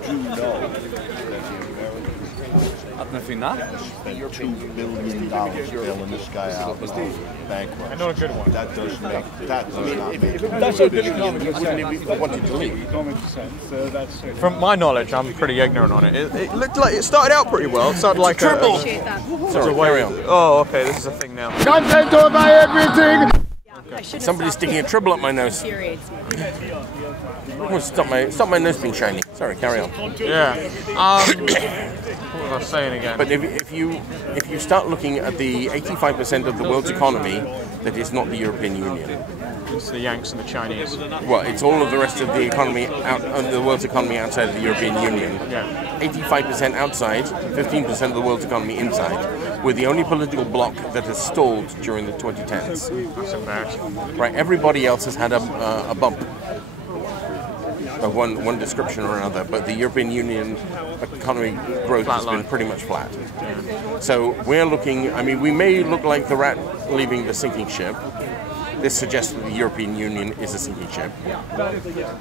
Do know that the Americans spent $2 billion bailing this guy out bankrupt. I know a good one. That does not make If that's so good economic, you wouldn't have wanted to leave. From my knowledge, I'm pretty ignorant on it. It looked like it started out pretty well. It started like a triple. Sorry, carry on. Oh, okay, this is a thing now. Content over everything! Somebody's sticking a tribble up my nose. Oh, stop my nose being shiny. Sorry, carry on. Yeah. What was I saying again? But if you start looking at the 85% of the world's economy that is not the European Union. It's the Yanks and the Chinese. Well, it's all of the rest of the economy the world's economy outside of the European Union. Yeah. 85% outside, 15% of the world's economy inside. We're the only political bloc that has stalled during the 2010s. That's embarrassing. Right, everybody else has had a bump of one description or another, but the European Union economy growth has been pretty much flat. Yeah. So we're looking, I mean, we may look like the rat leaving the sinking ship. This suggests that the European Union is a sinking ship.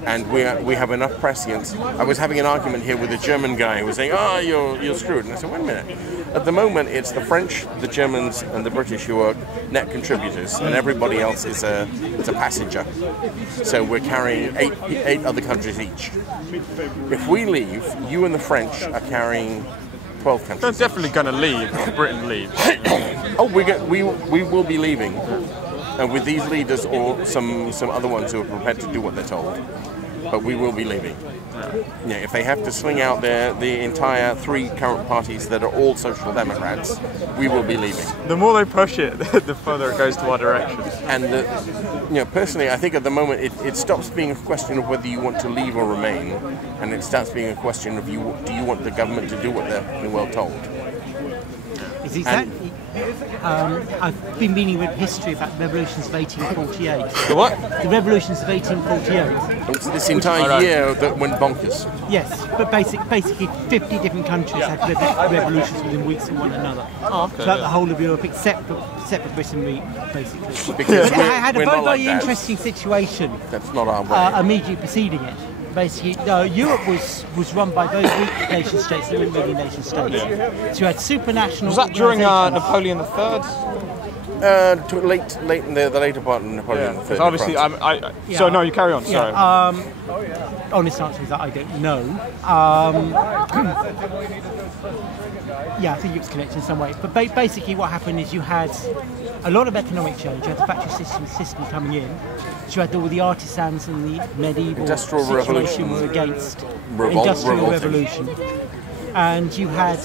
And we have enough prescience. I was having an argument here with a German guy who was saying, oh, you're screwed. And I said, wait a minute. At the moment, it's the French, the Germans, and the British who are net contributors, and everybody else is a passenger. So we're carrying eight other countries each. If we leave, you and the French are carrying 12 countries. They're definitely going to leave if Britain leaves. Oh, we will be leaving. And with these leaders or some other ones who are prepared to do what they're told. But we will be leaving. Yeah, if they have to swing out the entire three current parties that are all social democrats, we will be leaving. The more they push it, the further it goes to our direction. And personally, I think at the moment it stops being a question of whether you want to leave or remain, and it starts being a question of do you want the government to do what they're well told. Is exactly. I've been reading with history about the revolutions of 1848. The what? The revolutions of 1848. It's this entire year that went bonkers. Yes, but basically 50 different countries had revolutions within weeks of one another. Oh, okay. Throughout the whole of Europe, except for Britain, basically. Because I had a very like interesting situation. That's not our way. Immediately preceding it. Basically, Europe was run by very weak nation states. They weren't really nation states. So you had supranational. Was that during Napoleon III? To late in the later part of Napoleon III. Obviously, so no, you carry on. Sorry. Honest answer is that I don't know. Yeah, I think it was connected in some way. But basically, what happened is you had a lot of economic change. You had the factory system coming in. So you had all the artisans and the medieval Industrial situation Revolution were against Revolting. Revolution. And you had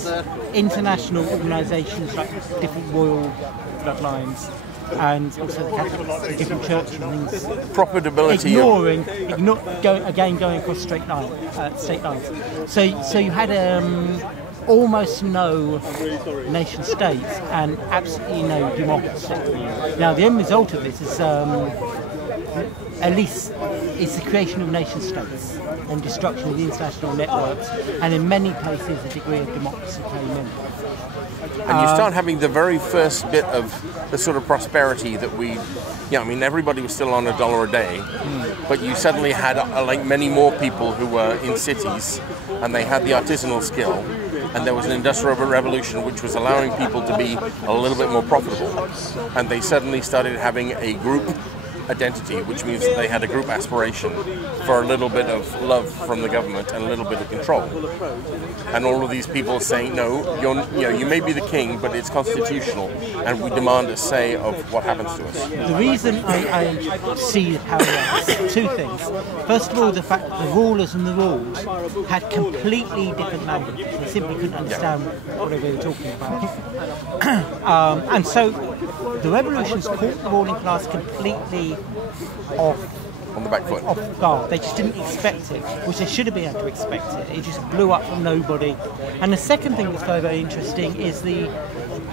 international organisations like different royal bloodlines and also the Catholic, different churches and things. Profitability. Going across state lines. So you had almost no nation states and absolutely no democracy. Now the end result of this is at least it's the creation of nation states and destruction of the international networks, and in many places a degree of democracy came in. And you start having the very first bit of the sort of prosperity that everybody was still on $1 a day, but you suddenly had like many more people who were in cities, and they had the artisanal skill, and there was an industrial revolution which was allowing people to be a little bit more profitable, and they suddenly started having a group identity, which means that they had a group aspiration for a little bit of love from the government and a little bit of control. And all of these people saying, no, you may be the king, but it's constitutional, and we demand a say of what happens to us. The reason I see how it is, two things. First of all, the fact that the rulers and the ruled had completely different languages. They simply couldn't understand whatever they were talking about. And so the revolutions caught the ruling class completely off the back foot. Off guard. They just didn't expect it, which they should have been able to expect it. It just blew up from nobody. And the second thing that's very, very interesting is the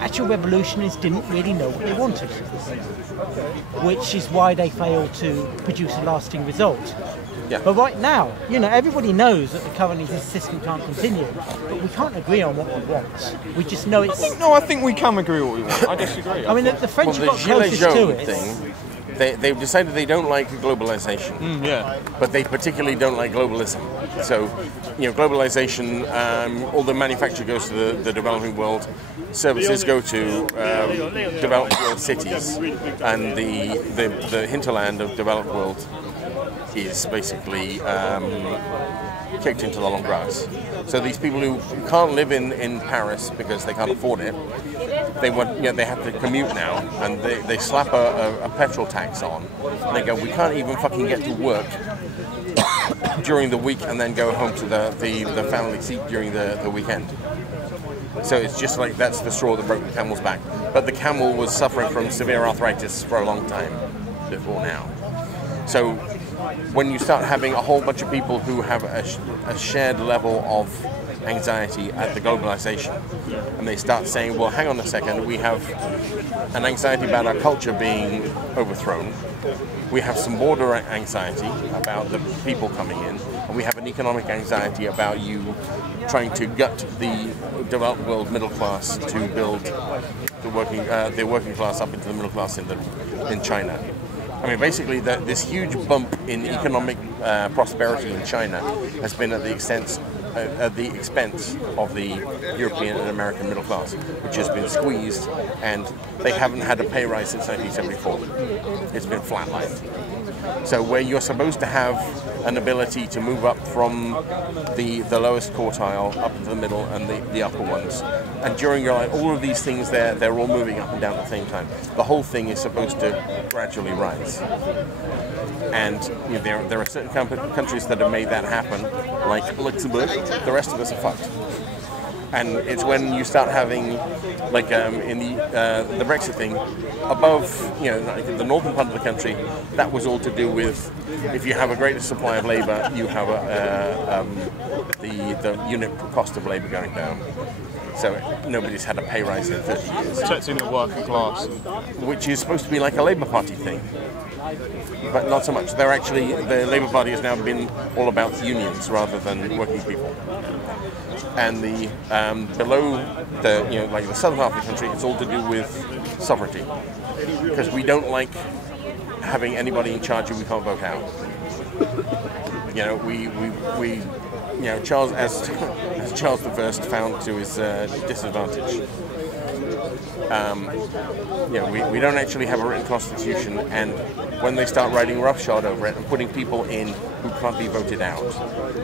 actual revolutionists didn't really know what they wanted, which is why they failed to produce a lasting result. Yeah. But right now, everybody knows that the current system can't continue, but we can't agree on what we want. We just know it's... I think we can agree what we want. I disagree. I mean, the French got closest to it. Thing they've decided they don't like globalization, but they particularly don't like globalism. So, globalization, all the manufacture goes to the developing world, services go to developed world cities, and the hinterland of developed world is basically kicked into the long grass. So these people who can't live in Paris because they can't afford it, they have to commute now, and they slap a petrol tax on, and they go, we can't even fucking get to work during the week and then go home to the family seat during the weekend. So it's just like that's the straw that broke the camel's back. But the camel was suffering from severe arthritis for a long time before now. So when you start having a whole bunch of people who have a shared level of anxiety at the globalization, and they start saying, well, hang on a second, we have an anxiety about our culture being overthrown, we have some border anxiety about the people coming in, and we have an economic anxiety about you trying to gut the developed world middle class to build the working class up into the middle class in China. I mean, basically, this huge bump in economic prosperity in China has been at the expense of the European and American middle class, which has been squeezed, and they haven't had a pay rise since 1974. It's been flatlined. So where you're supposed to have an ability to move up from the lowest quartile up to the middle and the upper ones, and during your life, all of these things they're all moving up and down at the same time. The whole thing is supposed to gradually rise. And there are certain countries that have made that happen, like Luxembourg. The rest of us are fucked. And it's when you start having, like in the Brexit thing, above, like the northern part of the country, that was all to do with if you have a greater supply of labour, you have the unit cost of labour going down. So nobody's had a pay rise in 30 years. Protecting the working class. Which is supposed to be like a Labour Party thing. But not so much. The Labour Party has now been all about unions rather than working people. And the below the southern half of the country, it's all to do with sovereignty, because we don't like having anybody in charge who we can't vote out. Charles, as Charles I found to his disadvantage. We don't actually have a written constitution, and when they start writing roughshod over it and putting people in who can't be voted out,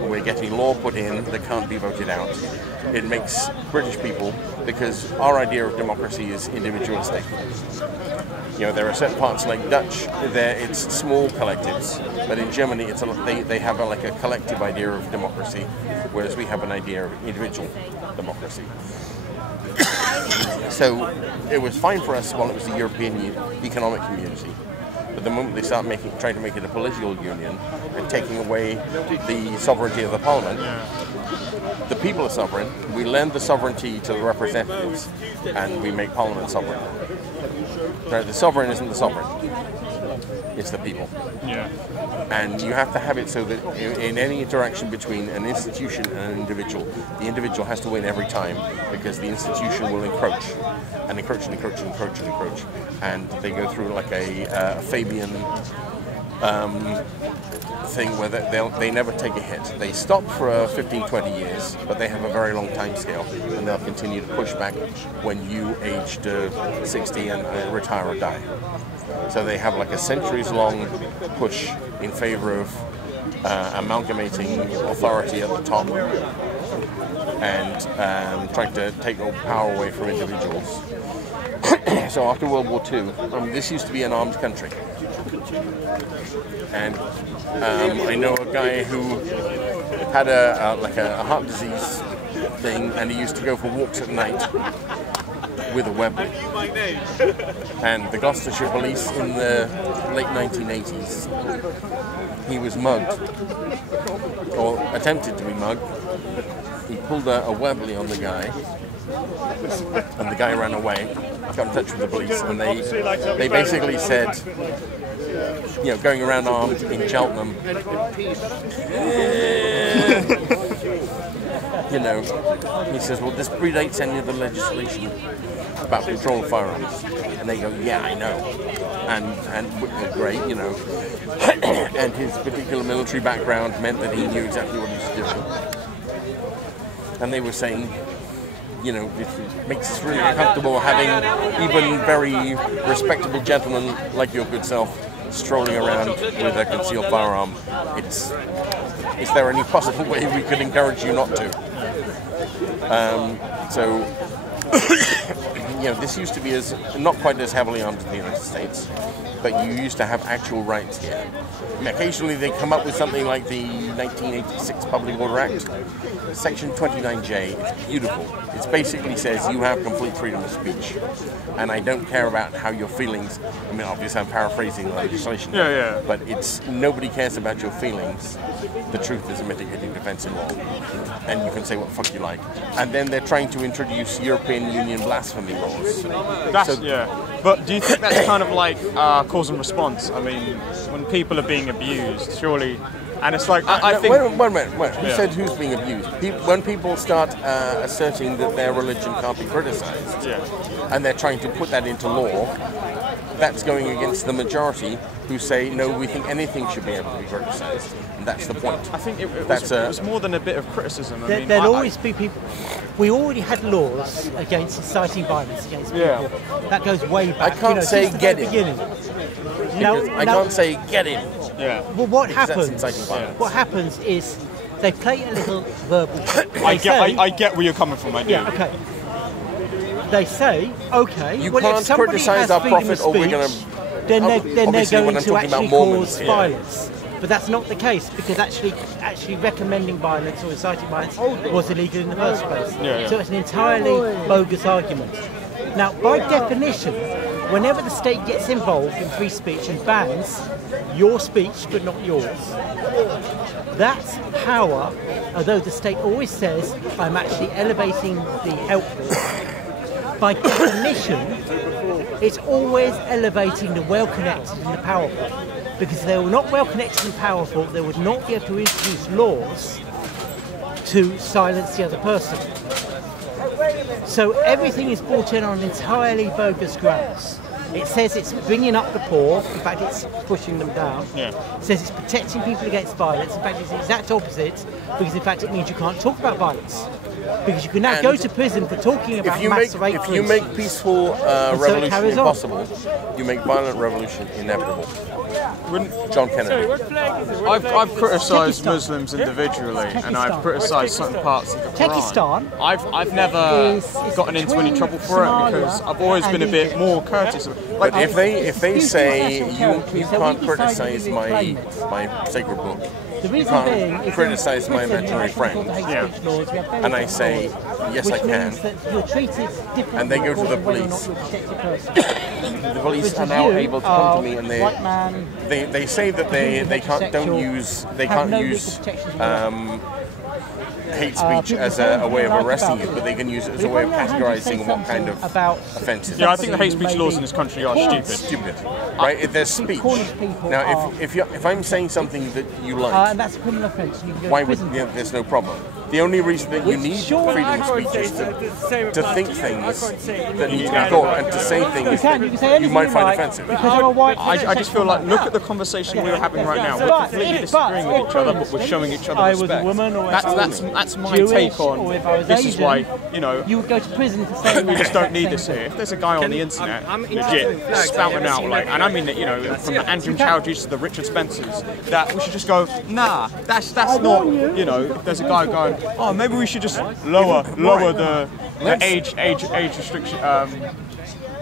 we're getting law put in that can't be voted out. It makes British people, because our idea of democracy is individualistic. There are certain parts like Dutch, it's small collectives, but in Germany they have a collective idea of democracy, whereas we have an idea of individual democracy. So it was fine for us while it was the European Economic Community, but the moment they start trying to make it a political union and taking away the sovereignty of the Parliament, the people are sovereign, we lend the sovereignty to the representatives, and we make Parliament sovereign. Right, the sovereign isn't the sovereign, it's the people. Yeah. And you have to have it so that in any interaction between an institution and an individual, the individual has to win every time, because the institution will encroach and encroach and encroach and encroach and encroach. And they go through like a Fabian thing where they never take a hit. They stop for 15, 20 years, but they have a very long time scale, and they'll continue to push back when you aged 60 and retire or die. So they have like a centuries-long push in favor of amalgamating authority at the top and trying to take all power away from individuals. So after World War II, this used to be an armed country. And I know a guy who had a heart disease thing, and he used to go for walks at night with a Webley. And the Gloucestershire police in the late 1980s, he was mugged, or attempted to be mugged. He pulled a Webley on the guy, and the guy ran away, got in touch with the police, and they basically said, going around armed in Cheltenham, he says, well, this predates any of the legislation. about control of firearms, and they go, yeah, I know, and great, you know, and his particular military background meant that he knew exactly what he was doing, and they were saying, you know, it makes us really uncomfortable having even very respectable gentlemen like your good self strolling around with a concealed firearm. Is there any possible way we could encourage you not to? So, you know, this used to be not quite as heavily armed as the United States, but you used to have actual rights here. Occasionally they come up with something like the 1986 Public Order Act, Section 29J. It's beautiful. It basically says you have complete freedom of speech, and I don't care about how your feelings. I mean, obviously I'm paraphrasing the legislation, but it's nobody cares about your feelings. The truth is a mitigating defense in law, and you can say what the fuck you like. And then they're trying to introduce European Union blasphemy laws. But do you think that's kind of like cause and response? I mean, when people are being abused, surely, and it's like I think. Wait a minute. Who said who's being abused? When people start asserting that their religion can't be criticised, and they're trying to put that into law, that's going against the majority who say no, we think anything should be able to be criticised, and that's the point. I think it was more than a bit of criticism. There'll always be people. We already had laws against inciting violence against people. That goes way back. I can't say get him. I can't say get him. Well, what happens? What happens is they play a little verbal. I get where you're coming from. I do. Yeah. Okay. They say, okay, you well, can't if somebody criticize has our freedom prophet, of or we're speech, going to. then they're going to actually Mormons, cause violence. But that's not the case, because actually recommending violence or inciting violence was illegal in the first place. So it's an entirely bogus argument. Now, by definition, whenever the state gets involved in free speech and bans your speech but not yours, that's power, although the state always says, I'm actually elevating the helpless. By definition, it's always elevating the well-connected and the powerful. Because if they were not well-connected and powerful, they would not be able to introduce laws to silence the other person. So everything is brought in on entirely bogus grounds. It says it's bringing up the poor, in fact it's pushing them down. It says it's protecting people against violence, in fact it's the exact opposite, because in fact it means you can't talk about violence. Because you can now go to prison for talking about mass rape. If you make peaceful revolution impossible, you make violent revolution inevitable. John Kennedy. I've criticised Muslims individually, and I've criticised certain parts of the Quran. I've never gotten into any trouble for it because I've always been a bit more courteous. But if they say you can't criticise my sacred book, you can't criticise my imaginary friend, and I say yes I can, and they go to the police. The police are now able to come to me, and they say that they can't use hate speech as a way of arresting you, but they can use it as a way of categorising what kind of offences. Yeah, I think the hate speech laws in this country are stupid. Right? There's speech. Now, if I'm saying something that you like, and that's a criminal offence, you can go why to would prison. there's no problem? The only reason that you need freedom of speech is to think things that need to be thought, and to say things that you might find offensive. I just feel like, look at the conversation we were having right now. We're completely disagreeing with each other, but we're showing each other respect. I was a woman, or that's my take on this. Is why, you would go to prison for saying we just don't need this here. If there's a guy on the internet legit spouting out, like, and I mean that, from the Andrew Chowdhury's to the Richard Spencers, that we should just go, nah, that's not, if there's a guy going, oh, maybe we should just lower the age restriction,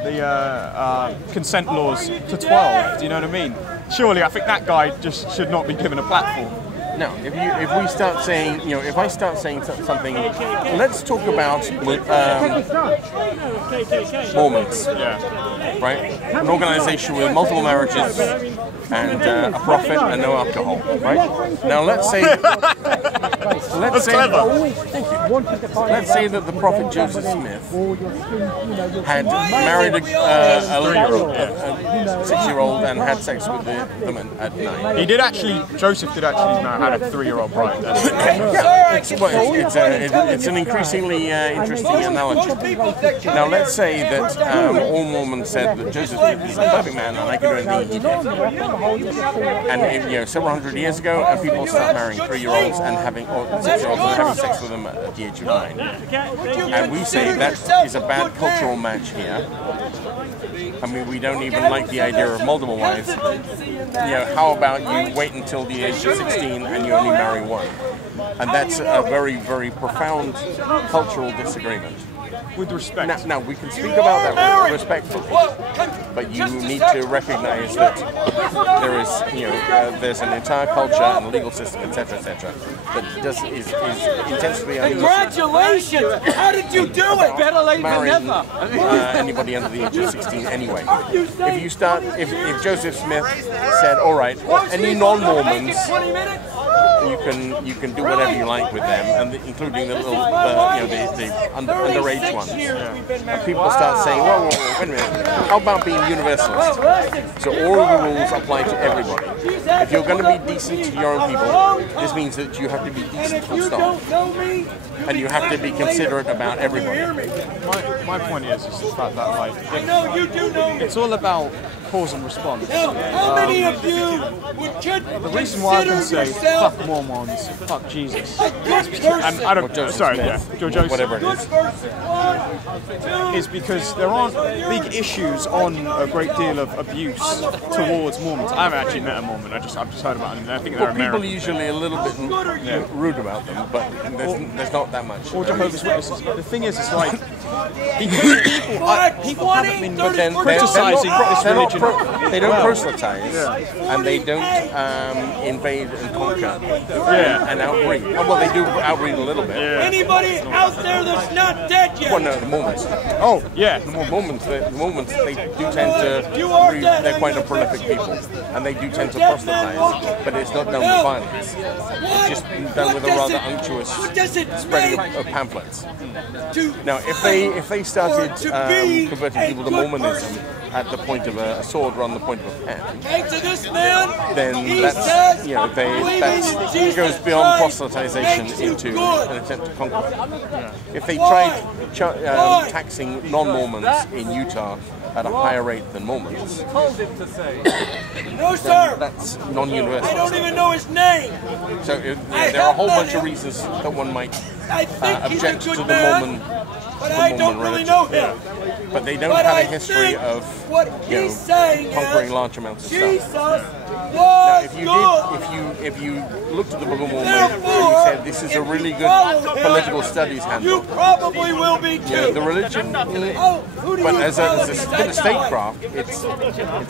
the consent laws to 12. Do you know what I mean? Surely, I think that guy just should not be given a platform. No, if we start saying, if I start saying something, let's talk about Mormons, right? An organisation with multiple marriages and a prophet and no alcohol, right? Now let's say let's say, clever. let's say that the prophet Joseph Smith had married a 6-year-old and had sex with them at 9. He did actually. Joseph did actually had a 3-year-old bride. It's an increasingly interesting analogy. Now, let's say that all Mormons said that Joseph Smith is a perfect man and I can do anything he did. And several hundred years ago, people start marrying 3-year-olds and having 6-year-olds and having sex with them at the age of 9. And we say that is a bad cultural match here. I mean, we don't even like the idea of multiple wives. How about you wait until the age of 16 and you only marry one? And that's a very, very profound cultural disagreement. With respect. Now we can speak about that respectfully, but you need to recognize that there is, there's an entire culture and legal system, etc., that is intensely Congratulations! How did you do it? Better late than never. Anybody under the age of 16 anyway. If Joseph Smith said, all right, any non-Mormons, you can do whatever you like with them, and including the underage ones. And people start saying, whoa, wait a minute, how about being universalist? So all of the rules apply to everybody. If you're going to be decent to your own people, this means that you have to be decent full stop. And you have to be considerate about everybody. My point is the fact that it's all about cause and response. How many of you would the reason why I can say fuck Mormons, fuck Jesus, and I don't. Joseph, whatever it is because there aren't big issues on a great deal of abuse towards Mormons. I haven't actually met a Mormon. I've just heard about them. I think they're American. People usually a little bit rude about them, but there's not that much. Or Jehovah's Witnesses. The thing is, it's like people haven't been criticizing this religion. They don't proselytize, and they don't invade and conquer, and outbreed. Well, they do outbreed a little bit. Anybody out there that's not dead yet? Well, no, the Mormons. Oh, yeah. The Mormons, they do tend to, they're quite a prolific people, and they do tend to proselytize, but it's not done with violence. It's just done with a rather unctuous spreading of pamphlets. Now, if they started converting people to Mormonism at the point of a sword or on the point of a pen, then that goes beyond proselytization into an attempt to conquer. If they tried taxing non-Mormons in Utah at a higher rate than Mormons, no, sir. That's non-universal. I don't even know his name. So there are a whole bunch of reasons that one might object to the Mormon. But I don't really know him. But they don't have a history of conquering large amounts of stuff. Now, if you looked at the Book of Mormon and you said this is a really good political studies handbook, you probably will be too. The religion, but as a statecraft, it's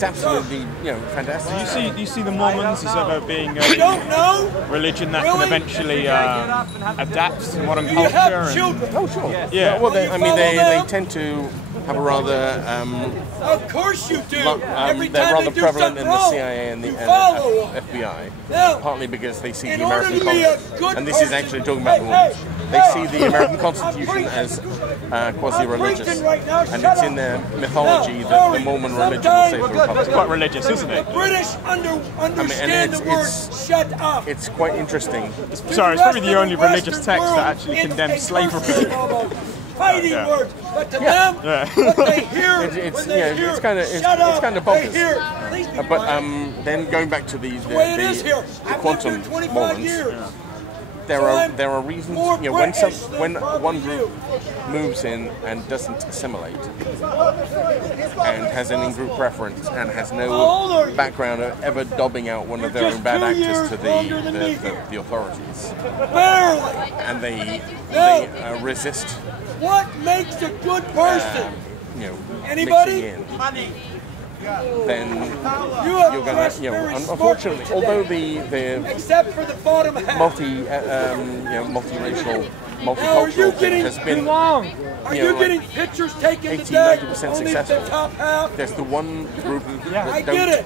absolutely fantastic. Do you see the Mormons as ever being a religion that can eventually adapt to modern culture? Oh, sure. Yeah. Well, they tend to have a rather of course you do. They're rather prevalent in the CIA and the FBI, partly because they see the American Constitution, and this is actually talking about the Mormons. They see the American Constitution as quasi-religious, and it's in their mythology that the Mormon religion will save the Republic. It's quite religious, isn't it? British understand the word shut up. It's quite interesting. It's probably the only religious text that actually condemns slavery. Fighting words, but to them, what they hear it's kind of bonkers. But then going back to the quantum Mormons, there are reasons. When one group moves in and doesn't assimilate, and has an in-group preference, and has no background of ever dobbing out one of their own bad actors to the authorities, and they resist. What makes a good person? Anybody? Then you're going to, unfortunately, although the except for the bottom half, multiracial, multicultural thing has been, are you getting pictures taken 80-90% successful. The top half? There's the one group that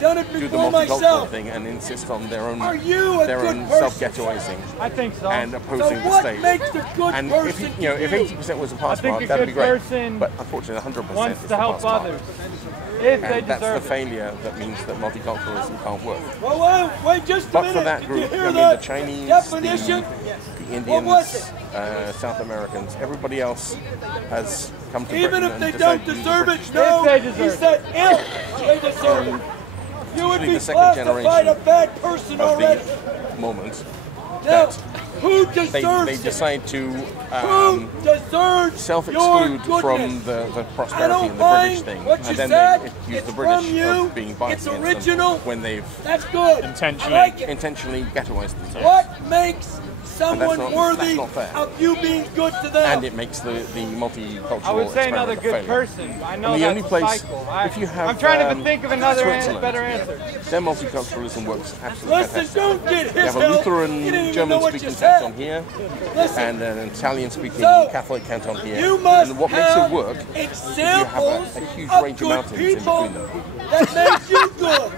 done it do the before multicultural myself. thing and insist on their own Are you a good person? self-ghettoizing I think so. and So opposing the what state. makes a good And person if if to you? 80% was a pass I think mark, a that'd good be great. person But unfortunately, 100% wants is to the help pass mark. others if they And that's the deserve it. failure that means that multiculturalism can't work. Well, wait just a But minute. for that Did group, you I hear mean, that the Chinese, definition? the What was Indians, South Americans, everybody else has come to Even Britain if and they decided don't to use the deserve it, British no. If they He deserve said if they deserve it. You would usually be the second classified generation a bad person of already. the Mormons. Now, that who They deserves it? decide to Who deserves self-exclude your from goodness? the I prosperity don't and the British mind thing, what and you then said. they accuse It's the British from you. of being biased It's against original. them when they've That's good. Intentionally. I like it. intentionally ghettoized themselves. What makes someone not- worthy that's not fair. of you being good to them? And it makes the multicultural I would say another experiment a good failure. person. I know And the that's only a place, cycle. if you have, I'm trying to think of another Switzerland, better answer. their multiculturalism works absolutely Listen, fantastic. don't get They his have a help. Lutheran, You didn't even know what you German-speaking said. canton here, Listen, and an Italian-speaking So, Catholic canton here. you must And what makes have it work examples is you have a huge of range of good mountains in people between them. that make you good.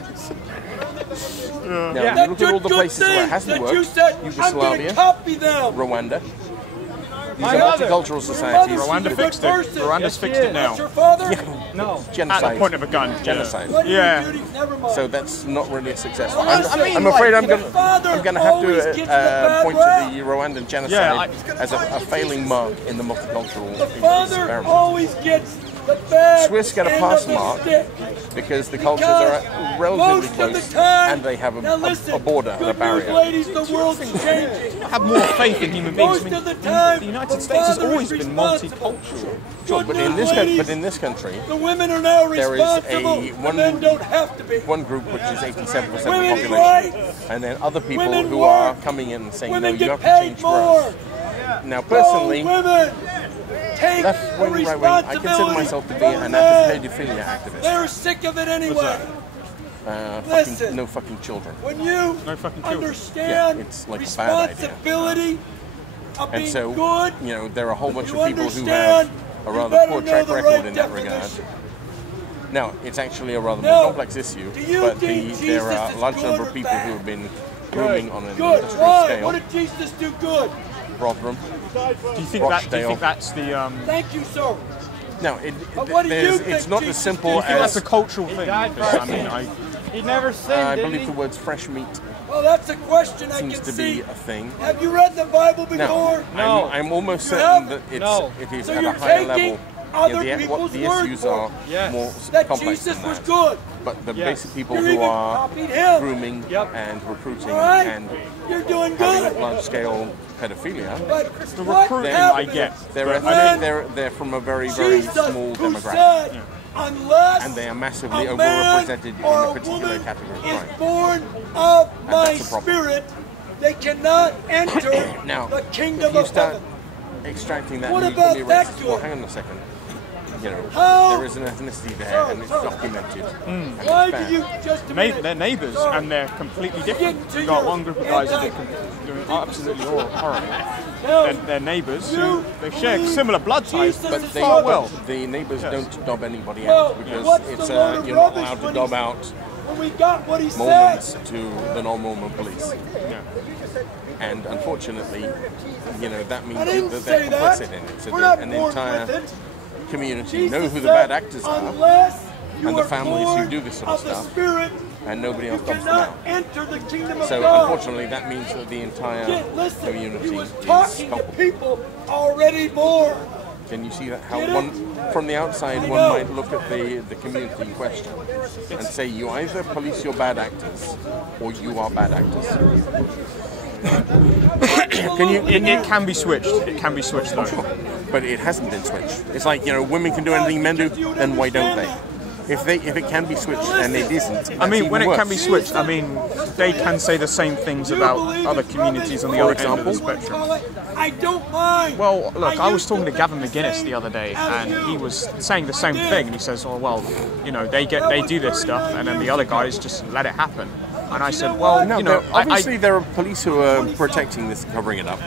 Now, Yeah. if That you look at all the good places where it things hasn't that you worked, said, I'm going to Yugoslavia, copy them. Rwanda. These My are mother. multicultural societies. Your Rwanda She's a fixed good it. person. Rwanda's Yes, fixed she it is. now. That's your father? No. At Genocide. the point of a gun. Genocide. What Yeah. you do? Never mind. So that's not really successful. Listen, I'm afraid I'm your going father to have always gets to the bad point rap. to the Rwandan genocide Yeah, as a failing mark in the multicultural The father experiment. always gets the bad Swiss get a end pass of the mark stick. because the cultures are relatively Most of close the time, and they have now listen, a border and a good barrier. news, ladies, the world's changing. I have more faith in human beings. Most of the time, the United the States has father always is been responsible. multicultural. Sure, Good but news, in this country, the women are now there is responsible. a The men don't have to be. one group which is 87% of the Women's population, rights. and then other people Women who work. are coming in and saying, Women no, get you have to paid change for more. us. Now, personally, Oh, women, take left the wing, right wing, I consider responsibility myself to be from an men. anti-pedophilia activist. They're sick of it anyway. Listen. No fucking children. When you No fucking children. understand Yeah, it's like a bad idea. responsibility of And being so, good, there are a whole bunch you of people who understand, have a you rather better poor know track the record right in that regard. definition. Now, it's actually a rather Now, more complex issue, do you but think there are Jesus a large is number good of or people bad? who have been grooming on an Good. industrial Why? scale. What did Jesus do good? Rotherham. Do you think Rochdale. that's the? Thank you, sir. No, But what do you it's think not as Jesus simple Do you think that's as a cultural thing? died Because, for I our mean, sins. He never sinned, I did believe he? the words fresh meat Well, that's a question I seems can to see. be a thing. Have you read the Bible No, before? No. I'm almost You certain have? that No. it is So at a you're higher taking level. other what people's the word issues for are it. Yes. more That complex Jesus than was that. good. But the Yes. basic people You who even are copied him. grooming Yep. and recruiting All right? and You're doing having good. large-scale pedophilia, But The what recruiting happens I get. they're when they're from a very, very Jesus, small who demographic. said, unless And they are massively a man overrepresented in or a a particular woman category of is crime. born of my that's a problem. spirit, they cannot enter Now, the kingdom if you of start heaven. extracting that What and about equally that racist, good? well, hang on a second. How- There is an ethnicity there, Sir, and it's sir. documented. And Why it's do bad. you just a minute, They're neighbours sir, and they're completely different. Get to You've got your one group of guys that are doing absolutely horrible. They're neighbours who they share similar blood ties, Jesus but is far so well. The neighbours don't dob anybody Well, out because what's it's the load of you're not rubbish allowed to when dob he- out when we got what he Mormons said. to the non-Mormon police. Yeah. And unfortunately, that means I didn't that they're say that. complicit in it. So We're not an born entire with it. community Jesus know who the said, bad actors are, unless you and the are families who born do this sort of of the stuff, Spirit, and nobody you else dobs them cannot out. enter the kingdom of So God. unfortunately, that means that the entire Yet, listen, community he was is talking to culpable. people already born. Can you see that? How Get it? one from the outside, I one know. might look at the community in question and say you either police your bad actors or you are bad actors. It can be switched. It can be switched though. But it hasn't been switched. It's like women can do anything men do, then why don't they? If it can be switched and it isn't, I that's mean, even when it worse. can be switched, I mean, they can say the same things about other communities on the other end of the spectrum. I don't mind. Well, look, I was talking to Gavin McGuinness the other day, and he was saying the same thing. And he says, "Oh, well, they do this stuff, and then the other guys just let it happen." And I said, "Well, No, obviously there are police who are protecting this and covering it up.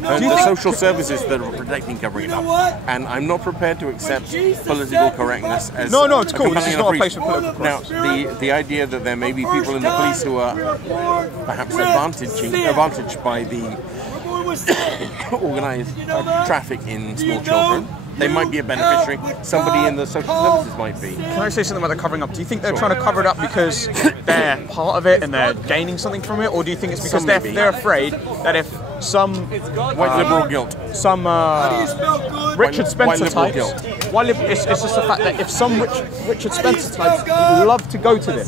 the social services that are protecting covering it up. And I'm not prepared to accept political correctness as No, it's cool. This compelling is not a enough place for reason. political correctness. Now, the idea that there may be people in the police who are perhaps advantaged by the organised traffic in small children. They might be a beneficiary. Somebody in the social services might be. Can I say something about the covering up? Do you think they're trying to cover it up because they're part of it and they're gaining something from it, or do you think it's because they're afraid that if some white liberal guilt, some Richard Spencer white types, it's just the fact that if some Richard Spencer types love to go to this,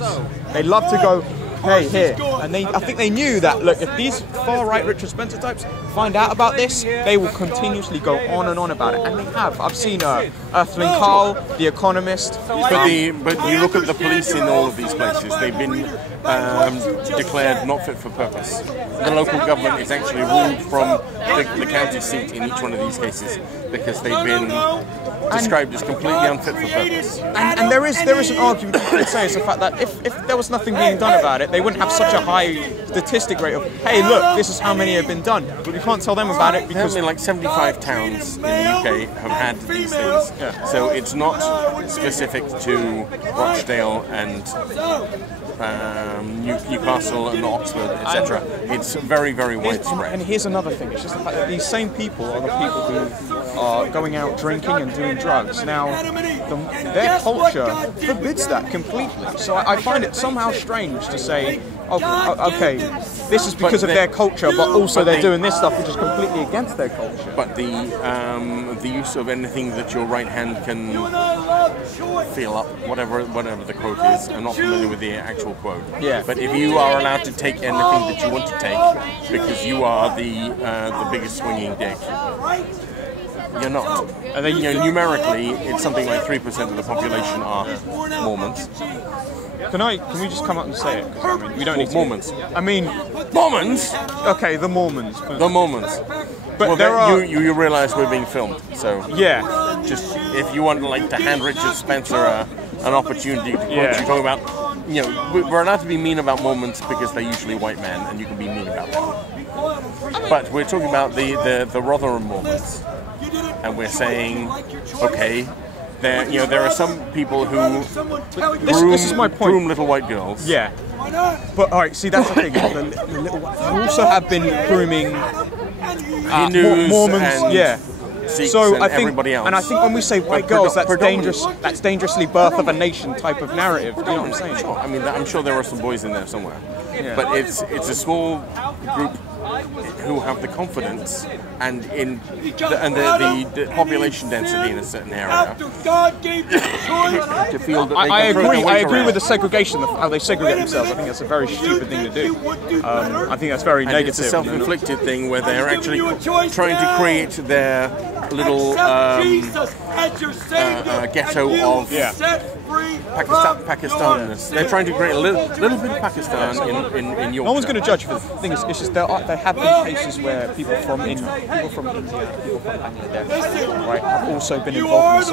they love to go, hey, here, and I think they knew that, look, if these far-right Richard Spencer types find out about this, they will continuously go on and on about it, and they have. I've seen Earthling Carl, The Economist. But you look at the police in all of these places, they've been declared not fit for purpose. The local government is actually ruled from the county seat in each one of these cases because they've been described as completely unfit for purpose. And there is an argument you could say, is the fact that if there was nothing being done about it, they wouldn't have such a high statistic rate of, hey, look, this is how many have been done. But we can't tell them about it because... Only like 75 towns in the UK have had these things. Yeah. So it's not specific to Rochdale and Newcastle and Oxford, etc. It's very, very widespread. And here's another thing, it's just the fact that these same people are the people who are going out drinking and doing drugs. Now, their culture forbids that completely. So I find it somehow strange to say, okay, this is because of their culture, but also they're doing this stuff which is completely against their culture. But the use of anything that your right hand can feel up, whatever the quote is, I'm not familiar with the actual quote. Yeah. But if you are allowed to take anything that you want to take because you are the biggest swinging dick, you're not. And then, numerically, it's something like 3% of the population are Mormons. Can we just come up and say it? 'Cause, I mean, we don't need to. Mormons. I mean, Mormons. Okay, the Mormons. The Mormons. But well, there are. You realise we're being filmed, so Yeah. Just if you want to hand Richard Spencer an opportunity to quote you, talk about, we're allowed to be mean about Mormons because they're usually white men, and you can be mean about them. But we're talking about the Rotherham Mormons, and we're saying, okay. There are some people who this is my point. Groom little white girls. Yeah. But all right, see, that's the thing. The little, you also have been grooming Hindus Mormons. And Sikhs so and I think, everybody else. and I think when we say white girls, that's dangerous. That's dangerously birth of a nation type of narrative. Do you know what I'm saying? Sure. I mean, I'm sure there are some boys in there somewhere. Yeah. But it's a small group who have the confidence and the population density in a certain area to feel that I agree with the segregation, how they segregate themselves. I think that's a very stupid thing to do. I think that's very negative. It's a self-inflicted thing where they're actually trying to create their little ghetto of Pakistanis. They're trying to create a little bit of Pakistan in Yorkshire. No one's going to judge for the thing. It's just there have been cases where people from India, people from Bangladesh, right, have also been involved.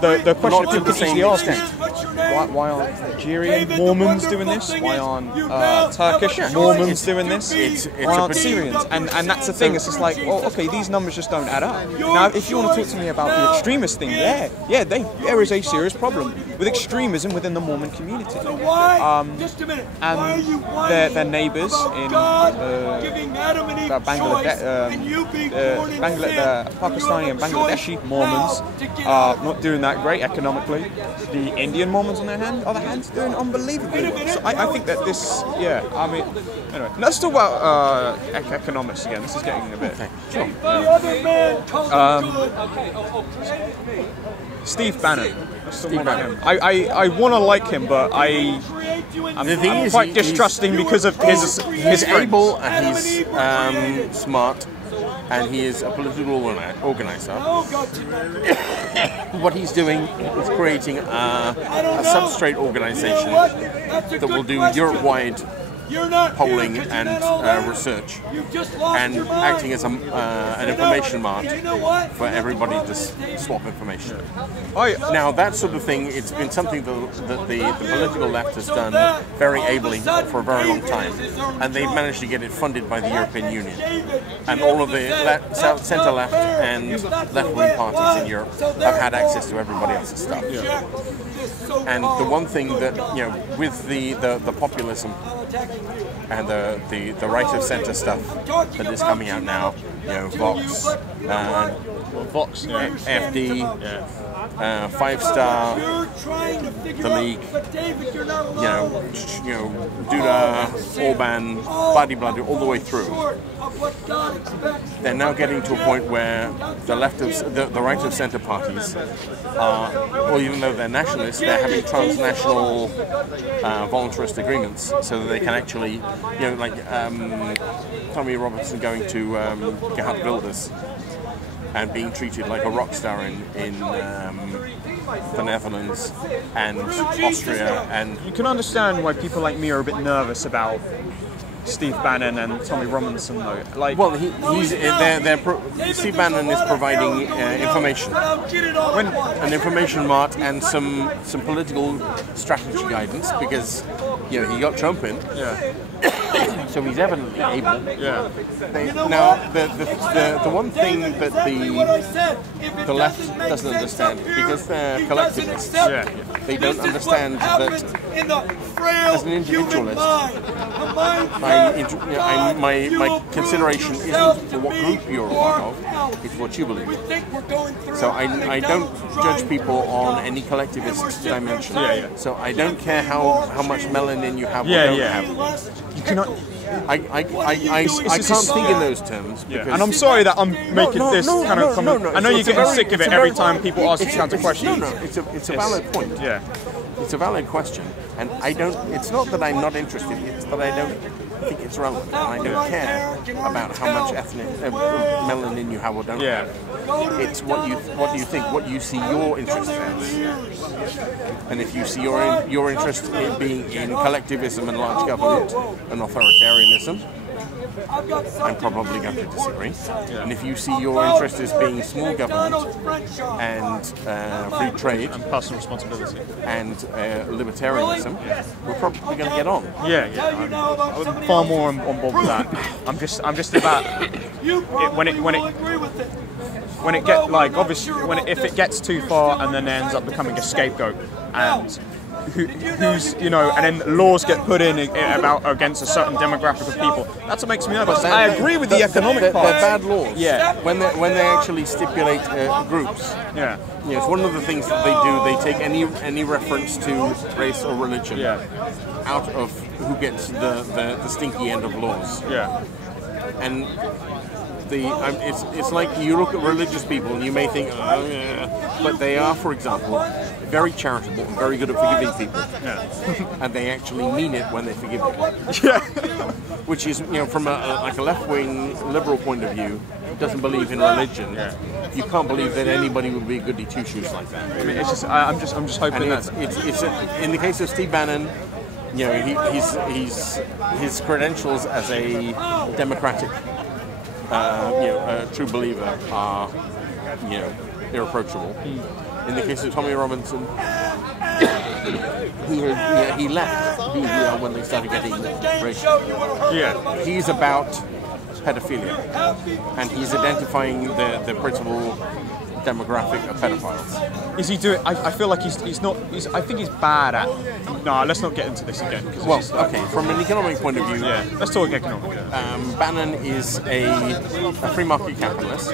But the question that people easily ask is, why aren't Nigerian Mormons doing this? Why aren't Turkish Mormons doing this? Why aren't Syrians? And that's the thing. It's just like, well, okay, these numbers just don't add up. Now, if you want to talk to me about the extremist thing, there is a serious problem with extremism within the Mormon community. And their neighbours in Pakistani and Bangladeshi Mormons are not doing that great economically. The Indian Mormons, on their other hand, doing unbelievably well. So I think that this, anyway, let's talk about economics again. This is getting a bit. Sure. Steve Bannon. I want to like him, but I'm quite distrusting because of his able and he's smart, and he is a political organizer. What he's doing is creating a substrate organization that will do Europe-wide polling and research, and acting as an information mart for everybody to swap information. Now that sort of thing, it's been something that the political left has done very ably for a very long time, and they've managed to get it funded by the European Union. And all of the centre left and left-wing parties in Europe have had access to everybody else's stuff. And the one thing that, with the populism and the right of centre stuff that is coming out now, Vox, FD, Five Star, the League, Duda, Orban, blah, all the way through. They're now getting to a point where the right of centre parties are, well, even though they're nationalists, they're having transnational voluntarist agreements, so that they can actually, like Tommy Robertson going to Gerhard Wilders and being treated like a rock star in the Netherlands and Austria. And you can understand why people like me are a bit nervous about Steve Bannon and Tommy Robinson, though. Like, well, Steve Bannon is providing information, an information mart, and some political strategy guidance, because he got Trump in. Yeah. So he's evidently able. Yeah. Now, the one thing that the left doesn't understand, because they're collectivists, they don't understand that as an individualist, my consideration isn't for what group you're a part of, it's what you believe. So I don't judge people on any collectivist dimension. So I don't care how much melanin you have or don't have. You cannot. I can't think in those terms. Because and I'm sorry that I'm making this kind of comment. I know you're getting sick of it every time people ask these kinds of questions. It's a valid point. Yeah. It's a valid question, and I don't. It's not that I'm not interested. It's that I don't think it's relevant, and I don't care about how much ethnic melanin you have or don't have. It's what you think, what you see your interest as, and if you see your interest in being in collectivism and large government and authoritarianism, I'm probably going to disagree. And if you see your interest as being small government and free trade and personal responsibility and libertarianism, we're probably going to get on. I'm far more on board with that. I'm just about when it get like obviously if it gets too far and then ends up becoming a scapegoat and. Who's and then laws get put in about against a certain demographic of people. That's what makes me nervous. I agree with the economic part. They're bad laws. Yeah. When they actually stipulate groups. Yeah. It's one of the things that they do. They take any reference to race or religion out of who gets the stinky end of laws. Yeah. And it's like you look at religious people and you may think, but they are, for example, very charitable and very good at forgiving people. And they actually mean it when they forgive you. Which is, from a left-wing liberal point of view, doesn't believe in religion. You can't believe that anybody would be a goody two-shoes like that. I mean, it's just I'm just hoping that it's in the case of Steve Bannon, his credentials as a democratic, a true believer are, irreproachable. In the case of Tommy Robinson, he left BVR when they started getting racial. He's about pedophilia, and he's identifying the principal demographic of pedophiles. Is he doing? I feel like he's not. I think he's bad at. No, let's not get into this again. Well, okay. From an economic point of view, let's talk economic. Bannon is a free market capitalist.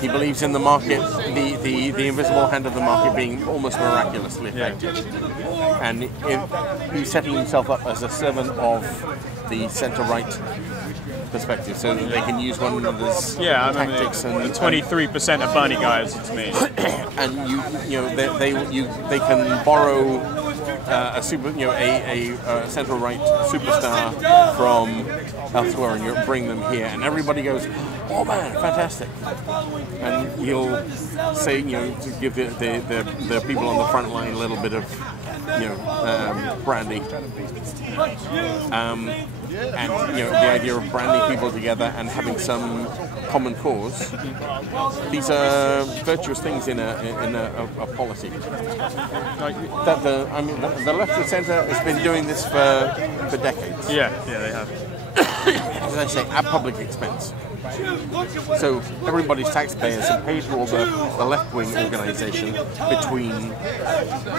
He believes in the market, the invisible hand of the market being almost miraculously effective, and he's setting himself up as a servant of the centre-right perspective, so that they can use one another's tactics. And the 23% of Bernie guys, to me. And they can borrow a centre-right superstar from elsewhere in Europe, bring them here, and everybody goes, "Oh man, fantastic!" And he'll say, to give the people on the front line a little bit of brandy. And the idea of branding people together and having some common cause. These are virtuous things in a polity. That the left and centre has been doing this for decades. Yeah, they have. As I say, at public expense. So everybody's taxpayers have paid for all the left-wing organisation between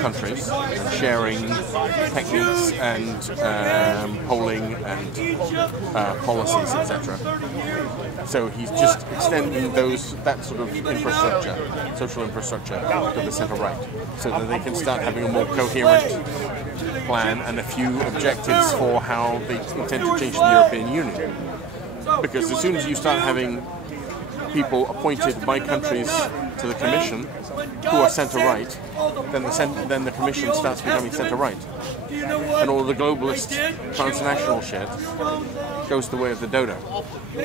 countries and sharing techniques and polling and policies, etc. So he's just extending that sort of infrastructure, social infrastructure, to the centre-right, so that they can start having a more coherent plan and a few objectives for how they intend to change the European Union. Because as soon as you start having people appointed by countries to the Commission who are centre-right, then the Commission starts becoming centre-right. And all the globalist transnational shit goes the way of the dodo.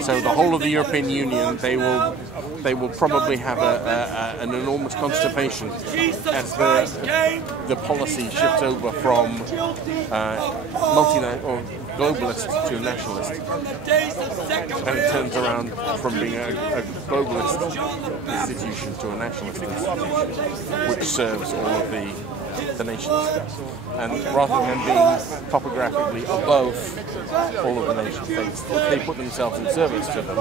So the whole of the European Union, they will probably have an enormous constipation as the policy shifts over from multinational or globalist to nationalist, and it turns around from being a globalist institution to a nationalist institution, which serves all of the nations. And rather than being topographically above all of the nation states, they put themselves in service to them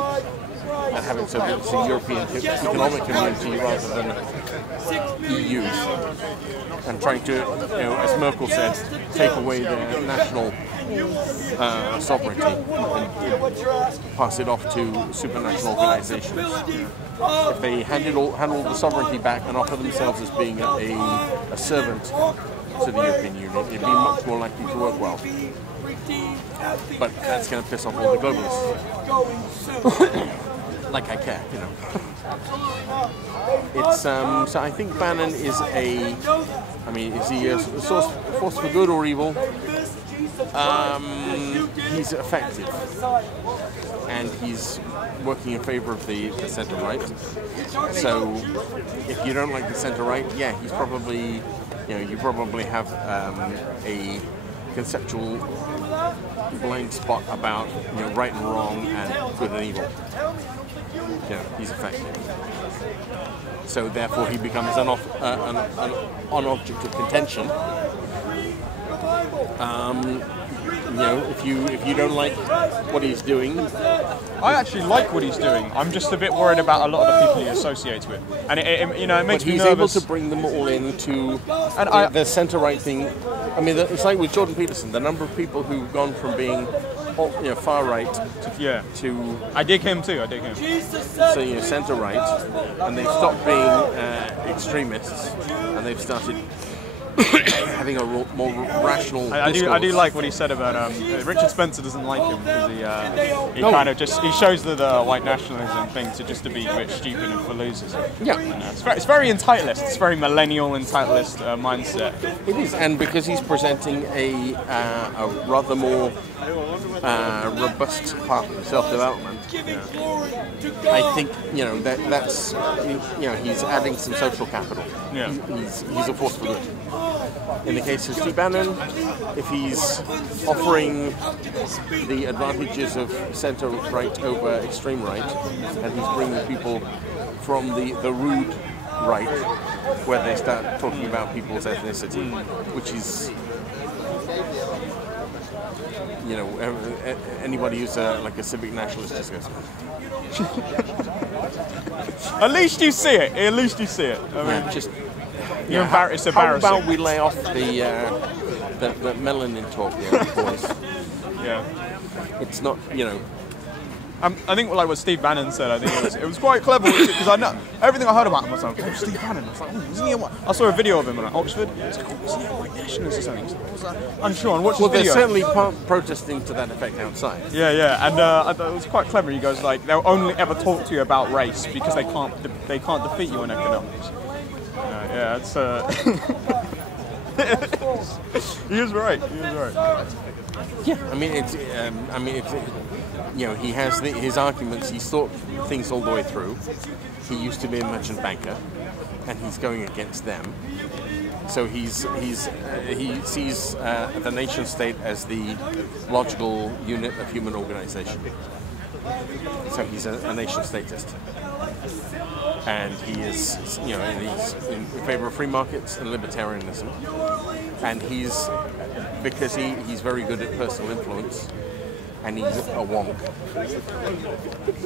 and having so it's a European economic community rather than EU, and trying to, as Merkel said, take away their national sovereignty and pass it off to supranational organizations. If they handle the sovereignty back and offer themselves as being a servant to the European Union, it'd be much more likely to work well. But that's going to piss off all the globalists. Like I care, It's so I think Bannon is is he a force for good or evil? He's effective, and he's working in favour of the centre-right. So if you don't like the centre-right, yeah, he's probably, you probably have a conceptual blind spot about right and wrong and good and evil. He's effective. So therefore he becomes an object of contention. If you don't like what he's doing, I actually like what he's doing. I'm just a bit worried about a lot of the people he associates with, and it makes me nervous. But he's able to bring them all into the centre-right thing. I mean, it's like with Jordan Peterson, the number of people who've gone from being far right to I dig him too. So centre-right, and they've stopped being extremists, and they've started having a more rational discourse. I do like what he said about Richard Spencer doesn't like him because he kind of just he shows the white nationalism thing to be a bit stupid and for losers. Yeah, and, it's very entitlist. It's very millennial entitlist mindset. It is, and because he's presenting a rather more robust path of self-development, I think that's he's adding some social capital. Yeah, he's a force for good. In the case of Steve Bannon, if he's offering the advantages of centre-right over extreme right, and he's bringing people from the rude right, where they start talking about people's ethnicity, which is, anybody who's like a civic nationalist just goes. At least you see it. I mean, just. It's embarrassing. How about we lay off the melanin talk here, boys? Yeah. It's not, I think like what Steve Bannon said, I think it was quite clever because I know everything I heard about him was like, Steve Bannon. I was like, isn't he a white? I saw a video of him in Oxford. I was like, isn't he a white nationalist or something? I was like, unsure. And watch the video. They're certainly protesting to that effect outside. Yeah, and I thought it was quite clever. He goes like, they'll only ever talk to you about race because they can't defeat you in economics. Yeah, it's he was right. Yeah, I mean it's you know, he has his arguments. He's thought things all the way through. He used to be a merchant banker, and he's going against them. So he sees the nation state as the logical unit of human organization. So he's a nation statist, and he is, you know, he's in favor of free markets and libertarianism, and because he's very good at personal influence, and he's a wonk.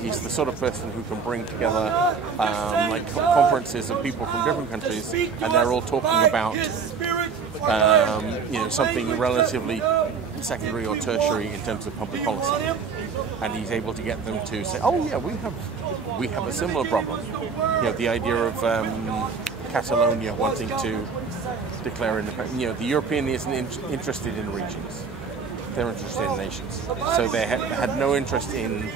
He's the sort of person who can bring together like conferences of people from different countries, and they're all talking about you know, something relatively secondary or tertiary in terms of public policy, and he's able to get them to say, "Oh yeah, we have a similar problem." You know, the idea of Catalonia wanting to declare independence. You know, the European isn't interested in regions; they're interested in nations. So they had no interest in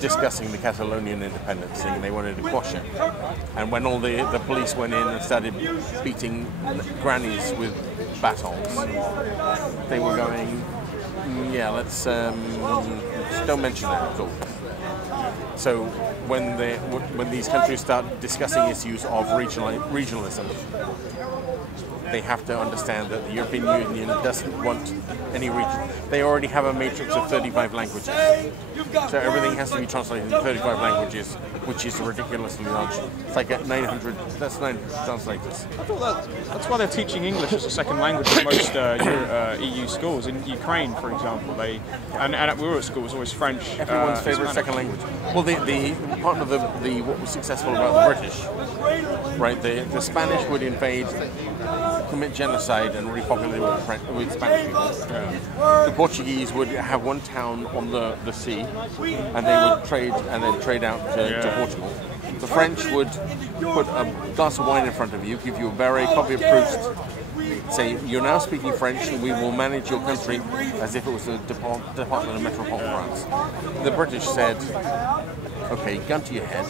discussing the Catalonian independence thing. They wanted to quash it. And when all the police went in and started beating grannies with batons, they were going, yeah, let's don't mention that at all. So when these countries start discussing issues of regionalism, they have to understand that the European Union doesn't want any region. They already have a matrix of 35 languages. So everything has to be translated in 35 languages, which is ridiculously large. It's like 900, that's 900 translators. I thought that's why they're teaching English as a second language in most EU schools. In Ukraine, for example, and we were at school, it was always French. Everyone's favourite second language. Well, the part of the what was successful about the British, right? The Spanish would invade, commit genocide, and repopulate with Spanish people. Yeah. The Portuguese would have one town on the sea, and they would trade out to Portugal. The French would put a glass of wine in front of you, give you a beret, copy of Proust, say, "You're now speaking French, and we will manage your country as if it was the Department of Metropolitan France." The British said, "Okay, gun to your head.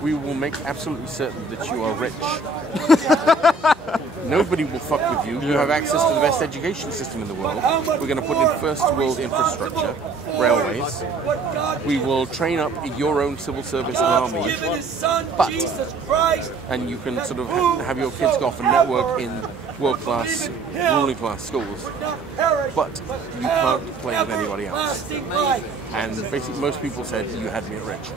We will make absolutely certain that you are rich. Nobody will fuck with you. You have access to the best education system in the world. We're going to put in first world infrastructure, railways. We will train up your own civil service and army. But," and you can sort of have your kids go off and network in world-class, ruling class schools, but you can't play with anybody else. And basically most people said, "You had me at rich."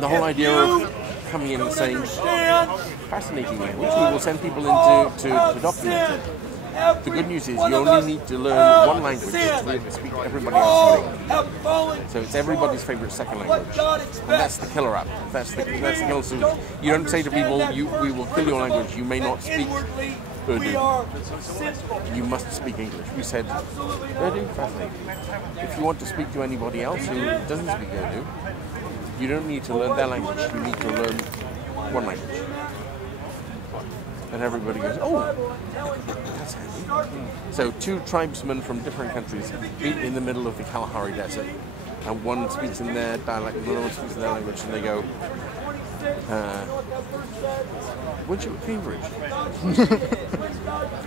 The whole idea of coming in and saying, "Fascinating language, we will send people in to document it." The good news is you only need to learn one language to be able to speak to everybody else. So it's everybody's favourite second language. And that's the killer app. That's the killer solution. You don't say to people, "We will kill your language, you may not speak Urdu. You must speak English." We said, "Urdu, fascinating. If you want to speak to anybody else who doesn't speak Urdu, you don't need to learn their language, you need to learn one language." And everybody goes, "Oh, that's handy." So two tribesmen from different countries meet in the middle of the Kalahari Desert, and one speaks in their dialect and the other one speaks in their language, and they go, "Weren't you at Cambridge?"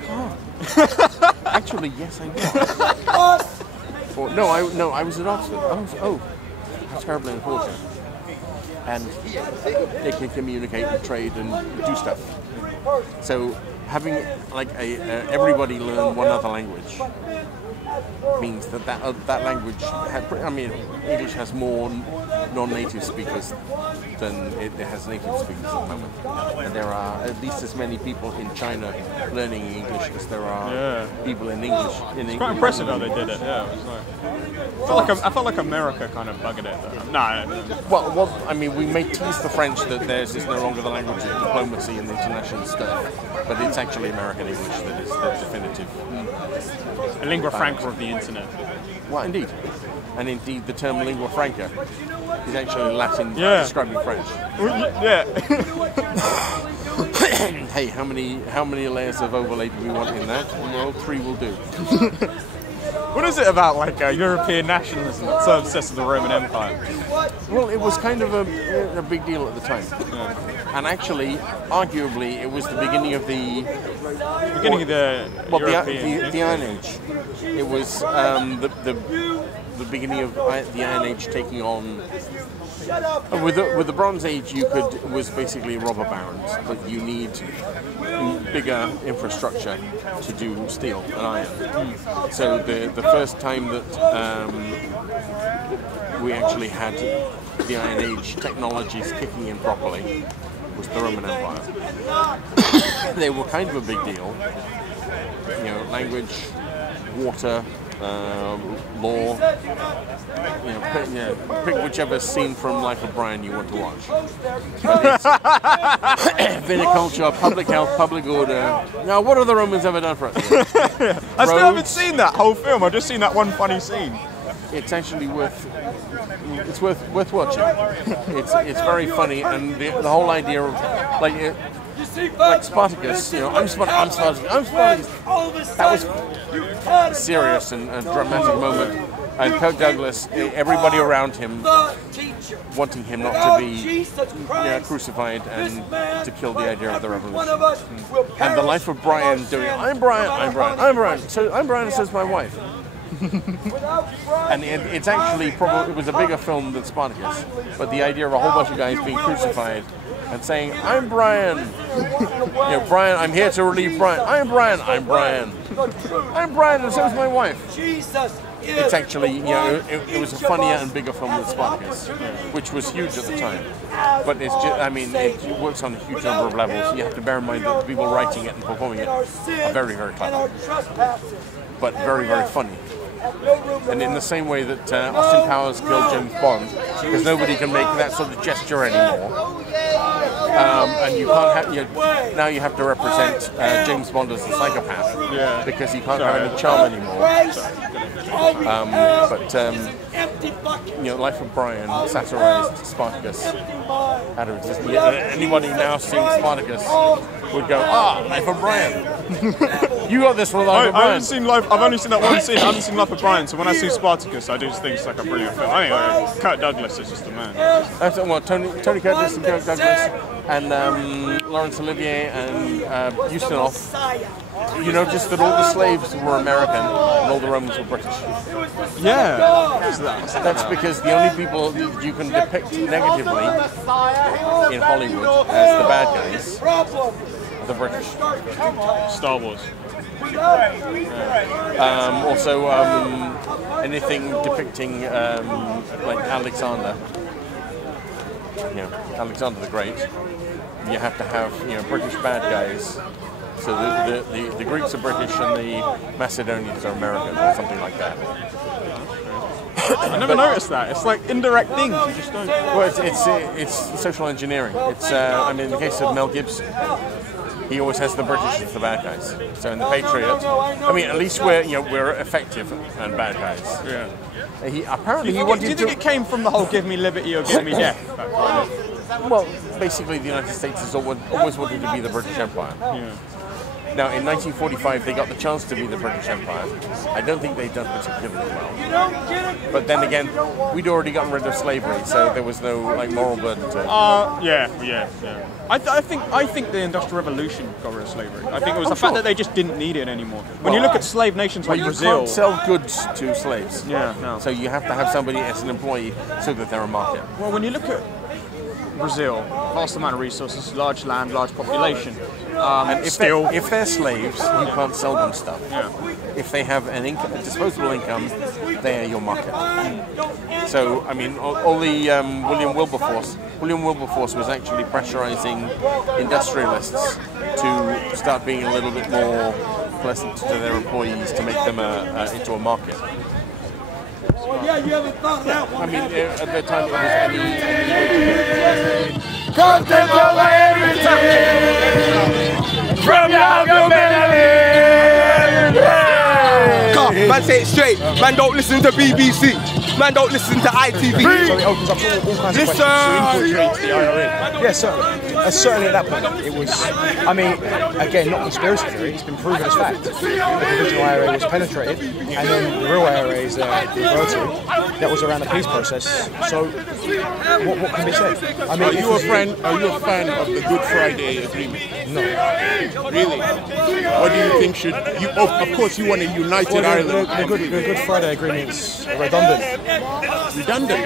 "Oh. Actually, yes, I was." Or, no, I was at Oxford." Oh, how terribly unfortunate." And they can communicate and trade and do stuff. So having like everybody learn one other language means that language. English has more non-native speakers than it has native speakers at the moment, and there are at least as many people in China learning English as there are people in English. It's quite impressive how they did it. Yeah, it was like I felt like America kind of buggered it. No. Well, I mean, we may tease the French that theirs is no longer the language of diplomacy and international stuff, but it's actually American English that is the definitive. A lingua franca of the internet. Well, indeed. And indeed, the term lingua franca is actually Latin describing French. Yeah. Hey, how many layers of overlay do we want in that? Well, 3 will do. What is it about like European nationalism that's so obsessed with the Roman Empire? Well, it was kind of a big deal at the time. And actually, arguably, it was the beginning of the the Iron Age. It was the beginning of the Iron Age taking on. With the Bronze Age, was basically robber barons, but you need bigger infrastructure to do steel and iron. So the first time that we actually had the Iron Age technologies kicking in properly was the Roman Empire. They were kind of a big deal. You know, language, water, law. Pick whichever scene from Life of Brian you want to watch. Viticulture, public health, public order. Now, what have the Romans ever done for us? I still haven't seen that whole film. I've just seen that one funny scene. It's actually worth watching. It's very funny, and the whole idea of like Spartacus, you know, I'm Spartacus. That was a serious and a dramatic moment. And Kirk Douglas, everybody around him, wanting him not to be crucified and to kill the idea of the revolution. And the Life of Brian doing, I'm Brian. So I'm Brian, says my wife. And it's actually probably, it was a bigger film than Spartacus, but the idea of a whole bunch of guys being crucified and saying, I'm Brian. Brian, I'm here to relieve Brian. I'm Brian, and so is my wife. It's actually, it was a funnier and bigger film than Spartacus, which was huge at the time. But it's just, I mean, it works on a huge number of levels. You have to bear in mind that the people writing it and performing it are very, very clever, but very, very funny. And in the same way that Austin Powers killed James Bond, because nobody can make that sort of gesture anymore. And you can't have, now you have to represent James Bond as a psychopath, because he can't have any charm anymore. Life of Brian satirized Spartacus out of existence. Anybody now seeing Spartacus would go, Life of Brian. You got this from Life of Brian. I've only seen that one scene. I haven't seen Life of Brian, so when I see Spartacus, I do just think it's like a brilliant film. I think Kirk Douglas is just the man. Tony Curtis and Kirk Douglas and Laurence Olivier and Ustinov. You notice that all the slaves were American and all the Romans were British. Yeah. That's because the only people that you can depict negatively in Hollywood as the bad guys are the British. Star Wars. Also, anything depicting like Alexander, Alexander the Great, you have to have British bad guys. So the Greeks are British and the Macedonians are American, or something like that. I never noticed that. It's like indirect things. You just don't. Well, it's social engineering. It's in the case of Mel Gibson, he always has the British as the bad guys. So in The Patriot, at least we're effective and bad guys. Yeah. Do you think it came from the whole "give me liberty or give me death"? Well, basically, the United States has always wanted to be the British Empire. Yeah. Now, in 1945, they got the chance to be the British Empire. I don't think they'd done particularly well. But then again, we'd already gotten rid of slavery, so there was no moral burden to it. Yeah. I think the Industrial Revolution got rid of slavery. I think it was the fact that they just didn't need it anymore. When you look at slave nations like Brazil, you can't sell goods to slaves. Yeah, no. So you have to have somebody as an employee so that they're a market. Well, when you look at Brazil, vast amount of resources, large land, large population. And if they're slaves, you can't sell them stuff. Yeah. If they have a disposable income, they are your market. So, all the William Wilberforce was actually pressurizing industrialists to start being a little bit more pleasant to their employees to make them into a market. Yeah, you haven't thought that one. At the time it was from man, say it straight. Man, don't listen to BBC. Man, don't listen to ITV. So it opens up all kinds of questions to infiltrate the IRA. Yes, sir. certainly at that point, it was. I mean, again, not conspiracy theory. It's been proven as fact. The provisional IRA was penetrated, and then the real IRA is reverted. That was around the peace process. So, what can be said? I mean, Are you a fan of the Good Friday Agreement? No. Really? What do you think should you? Of course, you want a united Ireland. The Good Friday Agreement's redundant. Redundant.